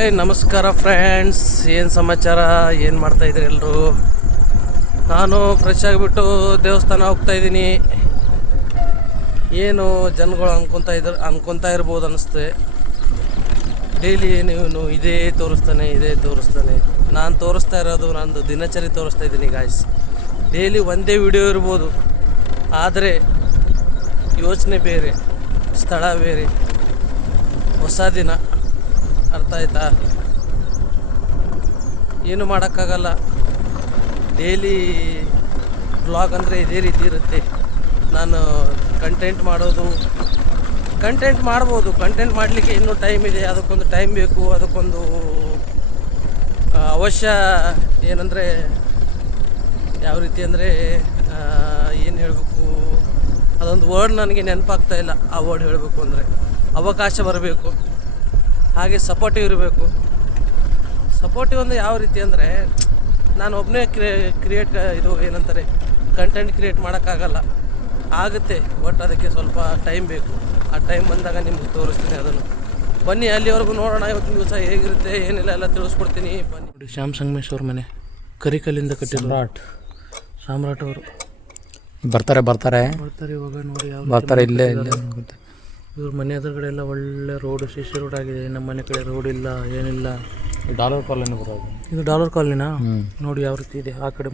Hi ನಮಸ್ಕಾರ friends, ಏನು ಸಮಾಚಾರ, ಏನು ಮಾಡ್ತಾಯಿದ್ರಿ ಎಲ್ಲರೂ? ನಾನು ಫ್ರೆಶ್ ಆಗಿಬಿಟ್ಟು ದೇವಸ್ಥಾನ ಹೋಗ್ತಾಯಿದ್ದೀನಿ. ಏನು ಜನಗಳು ಅನ್ಕೊತಾ ಇರ್ಬೋದು ಅನ್ನಿಸ್ತದೆ. ಡೈಲಿ ನೀವು ಇದೇ ತೋರಿಸ್ತಾನೆ. ನಾನು ತೋರಿಸ್ತಾ ಇರೋದು ನಂದು ದಿನಚರಿ ತೋರಿಸ್ತಾ ಇದ್ದೀನಿ ಗಾಯ್ಸ್. ಡೈಲಿ ಒಂದೇ ವಿಡಿಯೋ ಇರ್ಬೋದು, ಆದರೆ ಯೋಚನೆ ಬೇರೆ, ಸ್ಥಳ ಬೇರೆ, ಹೊಸ ದಿನ. ಅರ್ಥ ಆಯ್ತಾ? ಏನು ಮಾಡೋಕ್ಕಾಗಲ್ಲ. ಡೈಲಿ ಬ್ಲಾಗ್ ಅಂದರೆ ಇದೇ ರೀತಿ ಇರುತ್ತೆ. ನಾನು ಕಂಟೆಂಟ್ ಮಾಡ್ಬೋದು. ಕಂಟೆಂಟ್ ಮಾಡಲಿಕ್ಕೆ ಇನ್ನೂ ಟೈಮ್ ಇದೆ. ಅದಕ್ಕೊಂದು ಟೈಮ್ ಬೇಕು. ಅದಕ್ಕೊಂದು ಅವಶ್ಯ ಏನಂದರೆ, ಯಾವ ರೀತಿ ಅಂದರೆ ಏನು ಹೇಳಬೇಕು, ಅದೊಂದು ವರ್ಡ್ ನನಗೆ ನೆನಪಾಗ್ತಾ ಇಲ್ಲ. ಆ ವರ್ಡ್ ಹೇಳಬೇಕು ಅಂದರೆ ಅವಕಾಶ ಬರಬೇಕು, ಹಾಗೆ ಸಪೋರ್ಟಿವ್ ಇರಬೇಕು. ಸಪೋರ್ಟಿವ್ ಅಂದರೆ ಯಾವ ರೀತಿ ಅಂದರೆ, ನಾನು ಒಬ್ಬನೇ ಕಂಟೆಂಟ್ ಕ್ರಿಯೇಟ್ ಮಾಡೋಕ್ಕಾಗಲ್ಲ. ಆಗುತ್ತೆ, ಬಟ್ ಅದಕ್ಕೆ ಸ್ವಲ್ಪ ಟೈಮ್ ಬೇಕು. ಆ ಟೈಮ್ ಬಂದಾಗ ನಿಮ್ಗೆ ತೋರಿಸ್ತೀನಿ. ಅದನ್ನು ಬನ್ನಿ, ಅಲ್ಲಿವರೆಗೂ ನೋಡೋಣ. ಇವತ್ತಿನ ದಿವಸ ಹೇಗಿರುತ್ತೆ ಏನಿಲ್ಲ ಎಲ್ಲ ತಿಳಿಸ್ಕೊಡ್ತೀನಿ. ಬನ್ನಿ. ನೋಡಿ, ಶ್ಯಾಮ್ ಸಂಗಮೇಶ್ವರ್ ಮನೆ ಕರಿಕಲ್ಲಿಂದ ಕಟ್ಟಿರೋ ಸಾಮ್ರಾಟ್ ಅವರು ಬರ್ತಾರೆ ಇವಾಗ. ನೋಡಿ ಬರ್ತಾರೆ ಇಲ್ಲೇ ಇವ್ರ ಮನೆ ಎದುರುಗಡೆ ಎಲ್ಲ ಒಳ್ಳೆ ರೋಡು, ಸಿಸಿ ರೋಡ್ ಆಗಿದೆ. ನಮ್ಮ ಮನೆ ಕಡೆ ರೋಡ್ ಇಲ್ಲ, ಏನಿಲ್ಲ. ಡಾಲರ್ ಕಾಲೋನಿ ಬರೋದು ಇದು ಡಾಲರ್ ಕಾಲೋನಿನಾ? ನೋಡಿ ಯಾವ ರೀತಿ ಇದೆ. ಆ ಕಡೆ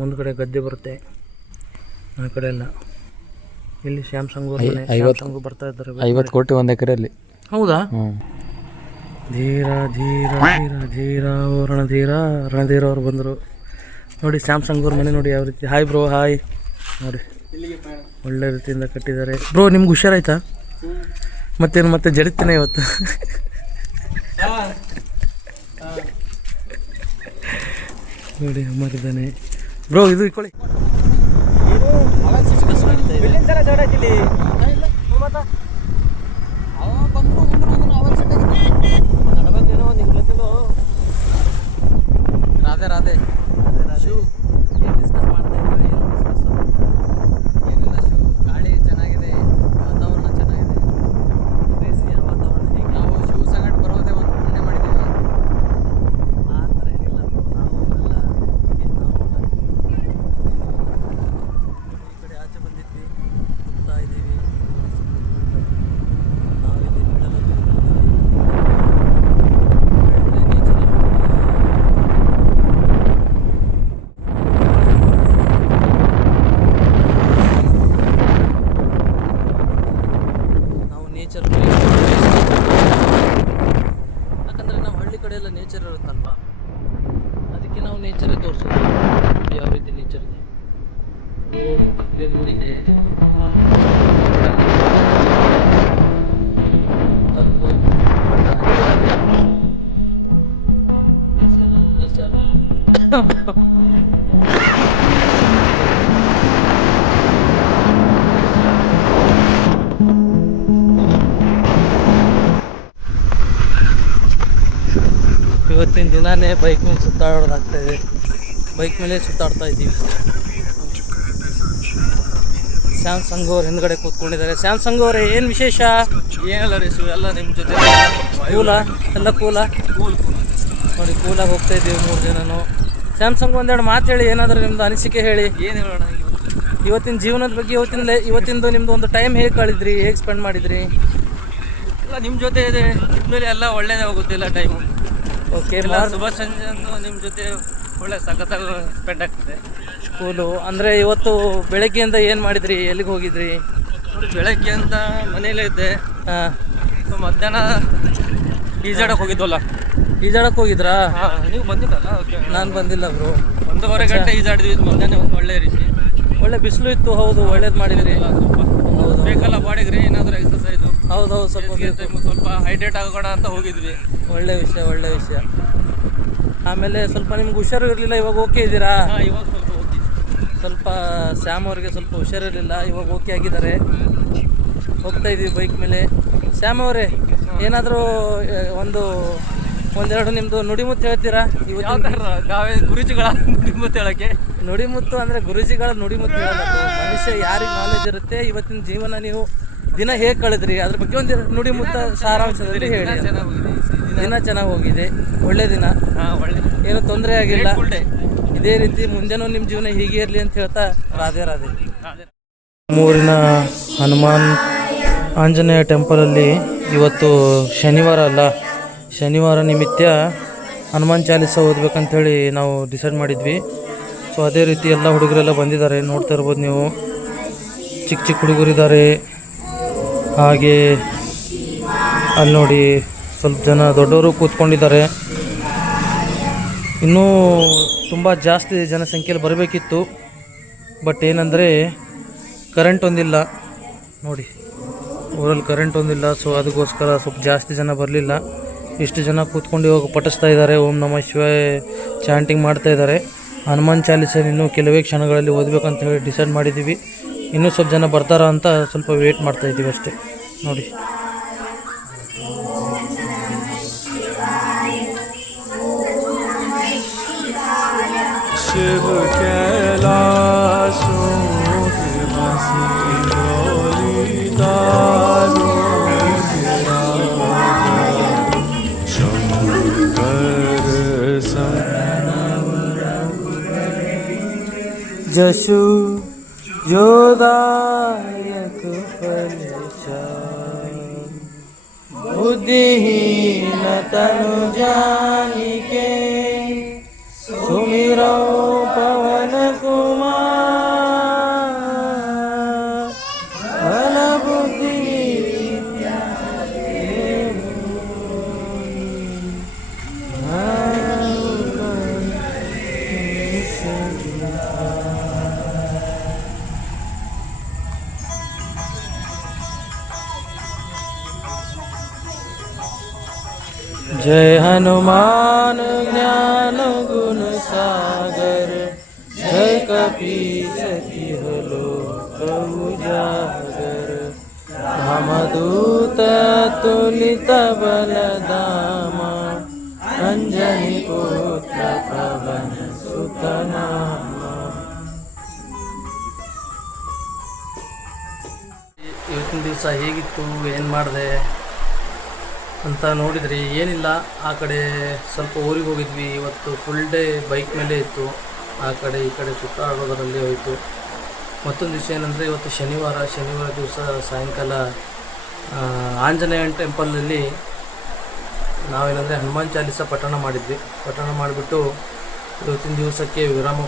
ಮುಂದ್ಗಡೆ ಗದ್ದೆ ಬರುತ್ತೆ, ಆ ಕಡೆ ಎಲ್ಲ. ಇಲ್ಲಿ ಶ್ಯಾಮ್ ಸಂಗು ಬರ್ತಾ ಇದ್ದಾರೆ. 50 ಕೋಟಿ ಒಂದು ಎಕರೆಯಲ್ಲಿ. ಹೌದಾ? ಧೀರ ಧೀರ ಧೀರ ಧೀರ ರಣಧೀರ ಅವ್ರು ಬಂದರು. ನೋಡಿ ಶ್ಯಾಮ್ ಸಂಗೂರ್ ಮನೆ ನೋಡಿ ಯಾವ ರೀತಿ. Hi bro, hi. ನೋಡಿ ಒಳ್ಳೆ ರೀತಿಯಿಂದ ಕಟ್ಟಿದ್ದಾರೆ. ಬ್ರೋ, ನಿಮ್ಗೆ ಹುಷಾರಾಯ್ತಾ? ಮತ್ತೆ ಜಡಿತೇನೆ ಇವತ್ತು. ನೋಡಿ ಅಮ್ಮರಿದ್ದಾನೆ. ಬ್ರೋ, ಇದು ಇಟ್ಕೊಳ್ಳಿ. ರಾಧೆ ಶಿವ್, ಏನು ಡಿಸ್ಕಸ್ ಮಾಡ್ತಾ ಇದ್ದಾರೆ? ಏನು ಡಿಸ್ಕಸ್? ಏನಿಲ್ಲ ಶಿವ್, ಗಾಳಿ ಚೆನ್ನಾಗಿದೆ, ವಾತಾವರಣ ಚೆನ್ನಾಗಿದೆ, ಕ್ರೇಜಿಯ ವಾತಾವರಣ. ಹೀಗೆ ನಾವು ಶಿವ್ ಸಂಗಟ ಬರೋದೇ ಒಂದು ಪುಣ್ಯ ಮಾಡಿದ್ದೀವಿ. ಆ ಥರ ಏನಿಲ್ಲ, ನಾವು ಎಲ್ಲ ಹೀಗೆ ಈ ಕಡೆ ಆಚೆ ಬಂದಿದ್ವಿ, ಹೋಗ್ತಾ ಇದ್ದೀವಿ. ನಾವು ಇಲ್ಲಿ ಮಿಡಲಲ್ಲಿ ಯಾಕಂದರೆ ನಾವು ಹಳ್ಳಿ ಕಡೆ ಎಲ್ಲ ನೇಚರ್ ಇರುತ್ತಲ್ವ, ಅದಕ್ಕೆ ನಾವು ನೇಚರೇ ತೋರಿಸೋದು. ಯಾವ ರೀತಿ ನೇಚರ್ ಇದೆ ನೋಡಿದ್ದೆ. ಇವತ್ತಿನ ದಿನಾನೇ ಬೈಕ್ ಮೇಲೆ ಸುತ್ತಾಡೋದಾಗ್ತಾಯಿದೆ. ಬೈಕ್ ಮೇಲೆ ಸುತ್ತಾಡ್ತಾ ಇದ್ದೀವಿ. ಶ್ಯಾಮ್ ಸಂಗು ಅವ್ರು ಹಿಂದ್ಗಡೆ ಕೂತ್ಕೊಂಡಿದ್ದಾರೆ. ಶ್ಯಾಮ್ ಸಂಗು ಅವರೇ, ಏನು ವಿಶೇಷ? ಏನಿಲ್ಲ ರೀ, ಎಲ್ಲ ನಿಮ್ಮ ಜೊತೆ ಎಲ್ಲ ಕೂಲ ನೋಡಿ. ಕೂಲಾಗಿ ಹೋಗ್ತಾ ಇದ್ದೀವಿ 3 ಜನನು. ಶ್ಯಾಮ್ ಸಂಗು ಒಂದೆರಡು ಮಾತು ಹೇಳಿ, ಏನಾದರೂ ನಿಮ್ಮದು ಅನಿಸಿಕೆ ಹೇಳಿ. ಏನು ಹೇಳೋಣ ಇವತ್ತಿನ ಜೀವನದ ಬಗ್ಗೆ? ಇವತ್ತಿಂದು ನಿಮ್ಮದು ಒಂದು ಟೈಮ್ ಹೇಗೆ ಕಳೆದ್ರಿ, ಹೇಗೆ ಸ್ಪೆಂಡ್ ಮಾಡಿದ್ರಿ? ಇಲ್ಲ, ನಿಮ್ಮ ಜೊತೆ ಇದೆ ಇದ್ಮೇಲೆ ಎಲ್ಲ ಒಳ್ಳೇದೇ ಹೋಗುತ್ತಿಲ್ಲ ಟೈಮು. ಓಕೆ, ಸುಭಾಷ್ ಸಂಜೆ ಅಂತೂ ನಿಮ್ಮ ಜೊತೆ ಒಳ್ಳೆ ಸಖತ್ತಾಗಿ ಸ್ಪೆಂಡ್ ಆಗ್ತದೆ. ಸ್ಕೂಲು ಅಂದರೆ ಇವತ್ತು ಬೆಳಗ್ಗೆಯಿಂದ ಏನು ಮಾಡಿದ್ರಿ, ಎಲ್ಲಿಗೆ ಹೋಗಿದ್ರಿ? ಬೆಳಗ್ಗೆ ಅಂತ ಮನೇಲೇ ಇದ್ದೆ. ಹಾಂ. ಸೊ ಮಧ್ಯಾಹ್ನ ಈಜಾಡಕ್ಕೆ ಹೋಗಿದ್ವಲ್ಲ. ಈಜಾಡಕ್ಕೆ ಹೋಗಿದ್ರಾ? ಹಾಂ, ನೀವು ಬಂದಿದ್ದಲ್ಲ? ಓಕೆ, ನಾನು ಬಂದಿಲ್ಲ ಬ್ರೋ. 1.5 ಗಂಟೆ ಈಜಾಡಿದ್ವಿ ಮಧ್ಯಾಹ್ನ. ಒಳ್ಳೆ ರೀತಿ, ಒಳ್ಳೆ ಬಿಸಿಲು ಇತ್ತು. ಹೌದು, ಒಳ್ಳೇದು ಮಾಡಿದ್ರಿ. ಸ್ವಲ್ಪ ಹೌದು, ಬೇಕಲ್ಲ ಬಾಡಿಗೆ ಏನಾದರೂ ಎಕ್ಸಸೈಸು. ಹೌದು, ಸ್ವಲ್ಪ ಹೈಡ್ರೇಟ್ ಆಗೋಣ ಅಂತ ಹೋಗಿದ್ವಿ. ಒಳ್ಳೆ ವಿಷಯ. ಆಮೇಲೆ ಸ್ವಲ್ಪ ನಿಮ್ಗೆ ಹುಷಾರು ಇರಲಿಲ್ಲ, ಇವಾಗ ಓಕೆ ಇದ್ದೀರಾ? ಹಾಂ, ಇವಾಗ ಸ್ವಲ್ಪ ಓಕೆ. ಸ್ವಲ್ಪ ಶ್ಯಾಮ್ ಅವ್ರಿಗೆ ಸ್ವಲ್ಪ ಹುಷಾರಿರಲಿಲ್ಲ, ಇವಾಗ ಓಕೆ ಆಗಿದ್ದಾರೆ. ಹೋಗ್ತಾ ಇದ್ದೀವಿ ಬೈಕ್ ಮೇಲೆ. ಶ್ಯಾಮ್ ಅವರೇ, ಏನಾದರೂ ಒಂದೆರಡು ನಿಮ್ಮದು ನುಡಿಮುತ್ತು ಹೇಳ್ತೀರಾ? ಯಾವ ಥರ ನಾವೇ ಗುರುಜಿಗಳ ನುಡಿಮುತ್ತು ಹೇಳೋಕ್ಕೆ? ನುಡಿಮುತ್ತು ಅಂದರೆ ಗುರುಜಿಗಳ ನುಡಿಮುತ್ತು ಹೇಳೋದು. ಮನುಷ್ಯ ಯಾರಿಗೆ ನಾಲೆಜ್ ಇರುತ್ತೆ, ಇವತ್ತಿನ ಜೀವನ ನೀವು ದಿನ ಹೇಗೆ ಕಳೆದ್ರಿ ಅದ್ರ ಬಗ್ಗೆ ಒಂದು ನುಡಿ ಮುತ್ತ ಸಾರಾಂಶದಲ್ಲಿ ಹೇಳಿ. ದಿನ ಚೆನ್ನಾಗಿ ಹೋಗಿದೆ, ಒಳ್ಳೆ ದಿನ, ಏನು ತೊಂದರೆ ಆಗಿಲ್ಲ. ಇದೇ ರೀತಿ ಮುಂದೆನೂ ನಿಮ್ಮ ಜೀವನ ಹೀಗೆ ಇರಲಿ ಅಂತ ಹೇಳ್ತಾ ರಾಧೆ ರಾಧೆ. ಮೂರಿನ ಹನುಮಾನ್ ಆಂಜನೇಯ ಟೆಂಪಲಲ್ಲಿ ಇವತ್ತು ಶನಿವಾರ ಅಲ್ಲ, ಶನಿವಾರ ನಿಮಿತ್ತ ಹನುಮಾನ್ ಚಾಲೀಸ ಓದ್ಬೇಕಂತೇಳಿ ನಾವು ಡಿಸೈಡ್ ಮಾಡಿದ್ವಿ. ಸೊ ಅದೇ ರೀತಿ ಎಲ್ಲ ಹುಡುಗರೆಲ್ಲ ಬಂದಿದ್ದಾರೆ, ನೋಡ್ತಾ ಇರ್ಬೋದು ನೀವು. ಚಿಕ್ಕ ಚಿಕ್ಕ ಹುಡುಗರಿದ್ದಾರೆ, ಹಾಗೆ ಅಲ್ಲಿ ನೋಡಿ ಸ್ವಲ್ಪ ಜನ ದೊಡ್ಡವರು ಕೂತ್ಕೊಂಡಿದ್ದಾರೆ. ಇನ್ನೂ ತುಂಬ ಜಾಸ್ತಿ ಜನಸಂಖ್ಯೆಯಲ್ಲಿ ಬರಬೇಕಿತ್ತು, ಬಟ್ ಏನಂದರೆ ಕರೆಂಟ್ ಒಂದಿಲ್ಲ ನೋಡಿ, ಊರಲ್ಲಿ ಕರೆಂಟ್ ಒಂದಿಲ್ಲ. ಸೊ ಅದಕ್ಕೋಸ್ಕರ ಸ್ವಲ್ಪ ಜಾಸ್ತಿ ಜನ ಬರಲಿಲ್ಲ. ಇಷ್ಟು ಜನ ಕೂತ್ಕೊಂಡು ಇವಾಗ ಪಠಿಸ್ತಾ ಇದ್ದಾರೆ, ಓಂ ನಮಃ ಶಿವಾಯ ಚಾಂಟಿಂಗ್ ಮಾಡ್ತಾ ಇದ್ದಾರೆ. ಹನುಮಾನ್ ಚಾಲೀಸ ಇನ್ನೂ ಕೆಲವೇ ಕ್ಷಣಗಳಲ್ಲಿ ಓದಬೇಕಂತ ಹೇಳಿ ಡಿಸೈಡ್ ಮಾಡಿದ್ದೀವಿ. ಇನ್ನೂ ಸ್ವಲ್ಪ ಜನ ಬರ್ತಾರಾ ಅಂತ ಸ್ವಲ್ಪ ವೇಟ್ ಮಾಡ್ತಾ ಇದ್ದೀವಿ ಅಷ್ಟೇ ನೋಡಿ. शिव कैलासों के बसे जशु जोदायक फलचार बुद्धिहीन तनु जानिके सुमिरो पवन कुमार बल बुद्धि जय हनुमान ज्ञान गुण सागर जय कपीस लोक उजागर रामदूत तुलित बलधामा अंजनी पुत्र पवन सुत नामा. ಇವತ್ತಿನ ದಿವಸ ಹೇಗಿತ್ತು, ಏನು ಮಾಡಿದೆ ಅಂತ ನೋಡಿದ್ರಿ. ಏನಿಲ್ಲ, ಆ ಕಡೆ ಸ್ವಲ್ಪ ಊರಿಗೆ ಹೋಗಿದ್ವಿ. ಇವತ್ತು ಫುಲ್ ಡೇ ಬೈಕ್ ಮೇಲೆ ಇತ್ತು, ಆ ಕಡೆ ಈ ಕಡೆ ಸುತ್ತಾಡೋದರಲ್ಲಿ ಹೋಯಿತು. ಮತ್ತೊಂದು ವಿಷಯ ಏನಂದರೆ ಇವತ್ತು ಶನಿವಾರ ದಿವಸ ಸಾಯಂಕಾಲ ಆಂಜನೇಯ ಟೆಂಪಲಲ್ಲಿ ನಾವೇನಂದರೆ ಹನುಮಾನ್ ಚಾಲೀಸ ಪಠಣ ಮಾಡಿದ್ವಿ. ಪಠಣ ಮಾಡಿಬಿಟ್ಟು ಇವತ್ತಿನ ದಿವಸಕ್ಕೆ ವಿರಾಮ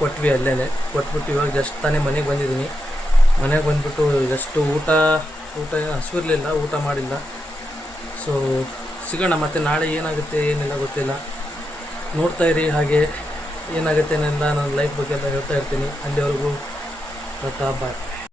ಕೊಟ್ವಿ. ಅಲ್ಲೇ ಕೊಟ್ಬಿಟ್ಟು ಇವಾಗ ಜಸ್ಟ್ ತಾನೇ ಮನೆಗೆ ಬಂದಿದ್ದೀನಿ. ಮನೆಗೆ ಬಂದುಬಿಟ್ಟು ಜಸ್ಟ್ ಊಟ ಹಸಿವಿರಲಿಲ್ಲ, ಊಟ ಮಾಡಿಲ್ಲ. ಸೊ ಸಿಗೋಣ ಮತ್ತೆ ನಾಳೆ ಏನಾಗುತ್ತೆ ಏನಿಲ್ಲ ಗೊತ್ತಿಲ್ಲ, ನೋಡ್ತಾ ಇರಿ. ಹಾಗೆ ಏನಾಗುತ್ತೆ ಏನೆಲ್ಲ ನನ್ನ ಲೈಫ್ ಬಗ್ಗೆ ಎಲ್ಲ ಹೇಳ್ತಾ ಇರ್ತೀನಿ. ಅಲ್ಲಿವರೆಗೂ ಬಾಯ್.